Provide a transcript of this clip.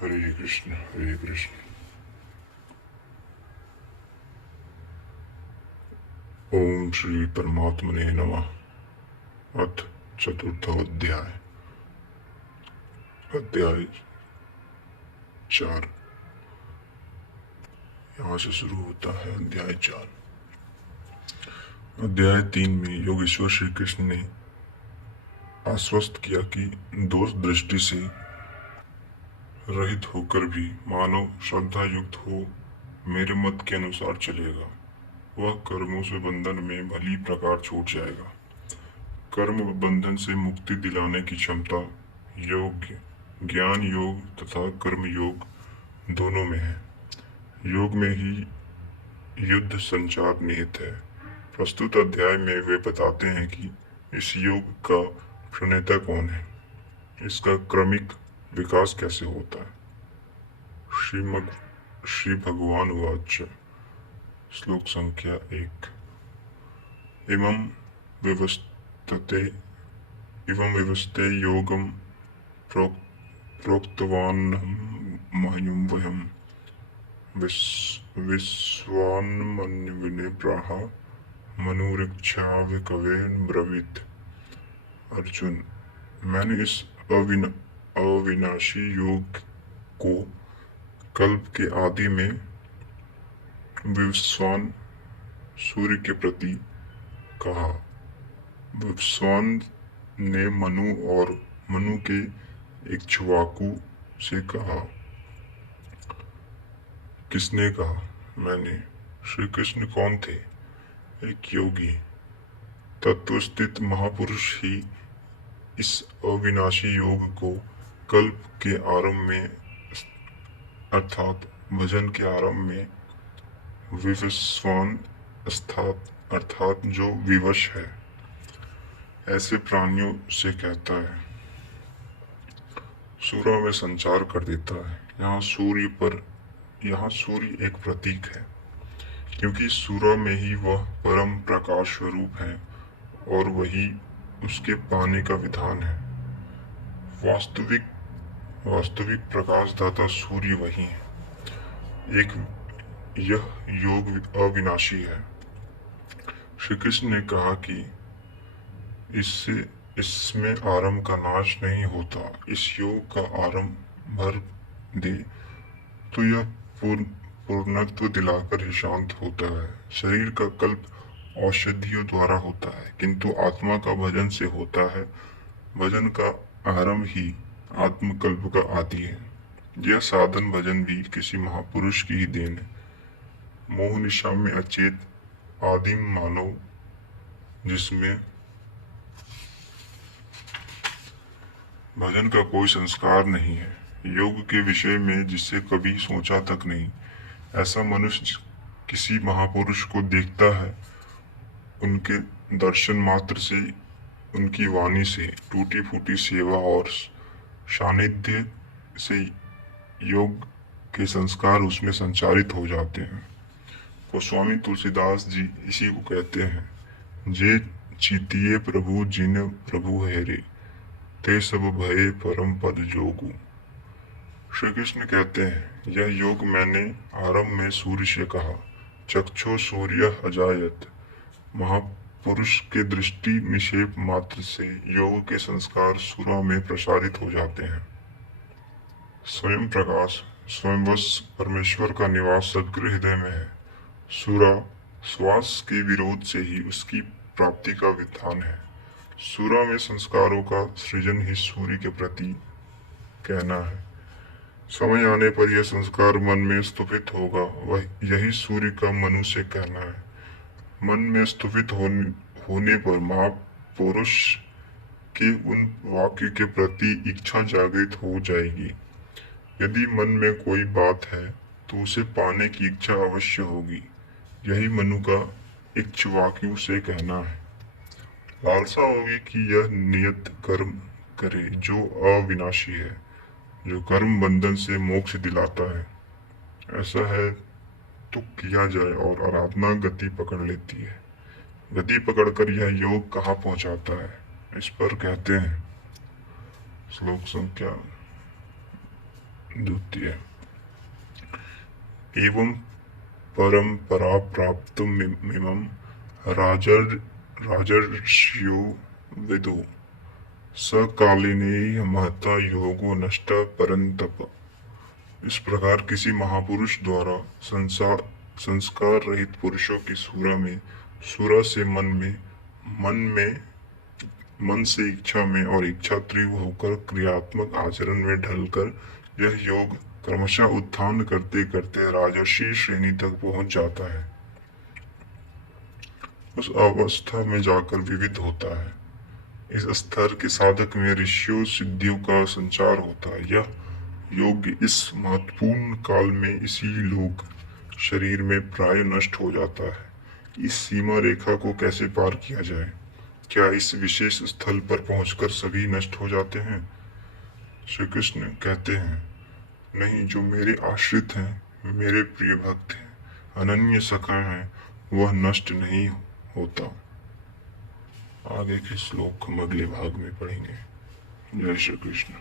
हरे कृष्ण हरे कृष्ण। ओम श्री परमात्मने नमः। अथ चतुर्थोध्याय। अध्याय 4। यहाँ से शुरू होता है अध्याय 4। अध्याय 3 में योगेश्वर श्री कृष्ण ने आश्वस्त किया कि दोष दृष्टि से रहित होकर भी मानव श्रद्धा युक्त हो मेरे मत के अनुसार चलेगा, वह कर्मों से बंधन में भली प्रकार छूट जाएगा। कर्म बंधन से मुक्ति दिलाने की क्षमता योग, ज्ञान योग तथा कर्म योग दोनों में है। योग में ही युद्ध संचार निहित है। प्रस्तुत अध्याय में वे बताते हैं कि इस योग का प्रणेता कौन है, इसका क्रमिक विकास कैसे होता है। श्री भगवान वाच। श्लोक संख्या 1। इमं विवस्ते इवं विवस्ते योगम प्रोक्तवान्नहं मह्यं वयं विश्वान्मन्युविनिब्राह मनुरिच्छाविकवे ब्रवीत। अर्जुन, मैंने इस अविनाशी योग को कल्प के आदि में विवस्वान सूर्य के प्रति कहा। विवस्वान ने मनु और मनु के इक्ष्वाकु से कहा। किसने कहा? मैंने। श्री कृष्ण कौन थे? एक योगी तत्वस्थित महापुरुष ही इस अविनाशी योग को कल्प के आरंभ में अर्थात भजन के आरंभ में विवस्वान अर्थात जो विवश है ऐसे प्राणियों से कहता है, सूरा में संचार कर देता है। यहाँ सूर्य एक प्रतीक है, क्योंकि सूरा में ही वह परम प्रकाश स्वरूप है और वही उसके पाने का विधान है। वास्तविक प्रकाशदाता सूर्य वही है। यह योग अविनाशी है। श्री कृष्ण ने कहा कि इसमें आरंभ का नाश नहीं होता। इस योग का आरंभ भर दे तो यह पूर्णत्व दिलाकर ही शांत होता है। शरीर का कल्प औषधियों द्वारा होता है, किंतु आत्मा का भजन से होता है। भजन का आरंभ ही आत्मकल्प का आदि है। यह साधन भजन भी किसी महापुरुष की ही देन है। मोह निशा में अचेत आदिम मानव, जिसमें भजन का कोई संस्कार नहीं है, योग के विषय में जिससे कभी सोचा तक नहीं, ऐसा मनुष्य किसी महापुरुष को देखता है, उनके दर्शन मात्र से, उनकी वाणी से, टूटी फूटी सेवा और सानिध्य से योग के संस्कार उसमें संचारित हो जाते हैं। गोस्वामी तुलसीदास जी इसी को कहते हैं, जे चीतिए प्रभु जिन प्रभु हेरे, ते सब भये परम पद जोगु। श्री कृष्ण कहते हैं, यह योग मैंने आरंभ में सूर्य से कहा। चक्षु सूर्य अजायत। महापुरुष के दृष्टि निक्षेप मात्र से योग के संस्कार सुरा में प्रसारित हो जाते हैं। स्वयं प्रकाश स्वयंवश परमेश्वर का निवास सदगुरु हृदय में है। सूरा श्वास के विरोध से ही उसकी प्राप्ति का विधान है। सूरा में संस्कारों का सृजन ही सूर्य के प्रति कहना है। समय आने पर यह संस्कार मन में स्थापित होगा, वह यही सूर्य का मनु से कहना है। मन में स्थापित होने पर महापुरुष के उन वाक्य के प्रति इच्छा जागृत हो जाएगी। यदि मन में कोई बात है तो उसे पाने की इच्छा अवश्य होगी। यही मनु का इक्ष्वाकु से कहना है। लालसा होगी कि यह नियत कर्म करे जो अविनाशी है, जो कर्म बंधन से मोक्ष दिलाता है। ऐसा है तो किया जाए और आराधना गति पकड़ लेती है। गति पकड़कर यह योग कहाँ पहुंचाता है, इस पर कहते हैं। श्लोक संख्या द्वितीय एवं परंपरा प्राप्तमिमं राजर्षयो विदो सकालिने महता योगो नष्ट परंतप। इस प्रकार किसी महापुरुष द्वारा संस्कार रहित पुरुषों की सुरा से मन से इच्छा में और इच्छा तीव्र होकर क्रियात्मक आचरण में ढलकर यह योग क्रमशः उत्थान करते करते राजर्षि श्रेणी तक पहुंच जाता है। उस अवस्था में जाकर विविध होता है। इस स्तर के साधक में ऋषियों सिद्धियों का संचार होता है। यह योग इस महत्वपूर्ण काल में इसी लोक शरीर में प्राय नष्ट हो जाता है। इस सीमा रेखा को कैसे पार किया जाए? क्या इस विशेष स्थल पर पहुंचकर सभी नष्ट हो जाते हैं? श्री कृष्ण कहते हैं, नहीं, जो मेरे आश्रित हैं, मेरे प्रिय भक्त हैं, अनन्य सखा हैं, वह नष्ट नहीं होता। आगे के श्लोक हम अगले भाग में पढ़ेंगे। जय श्री कृष्ण।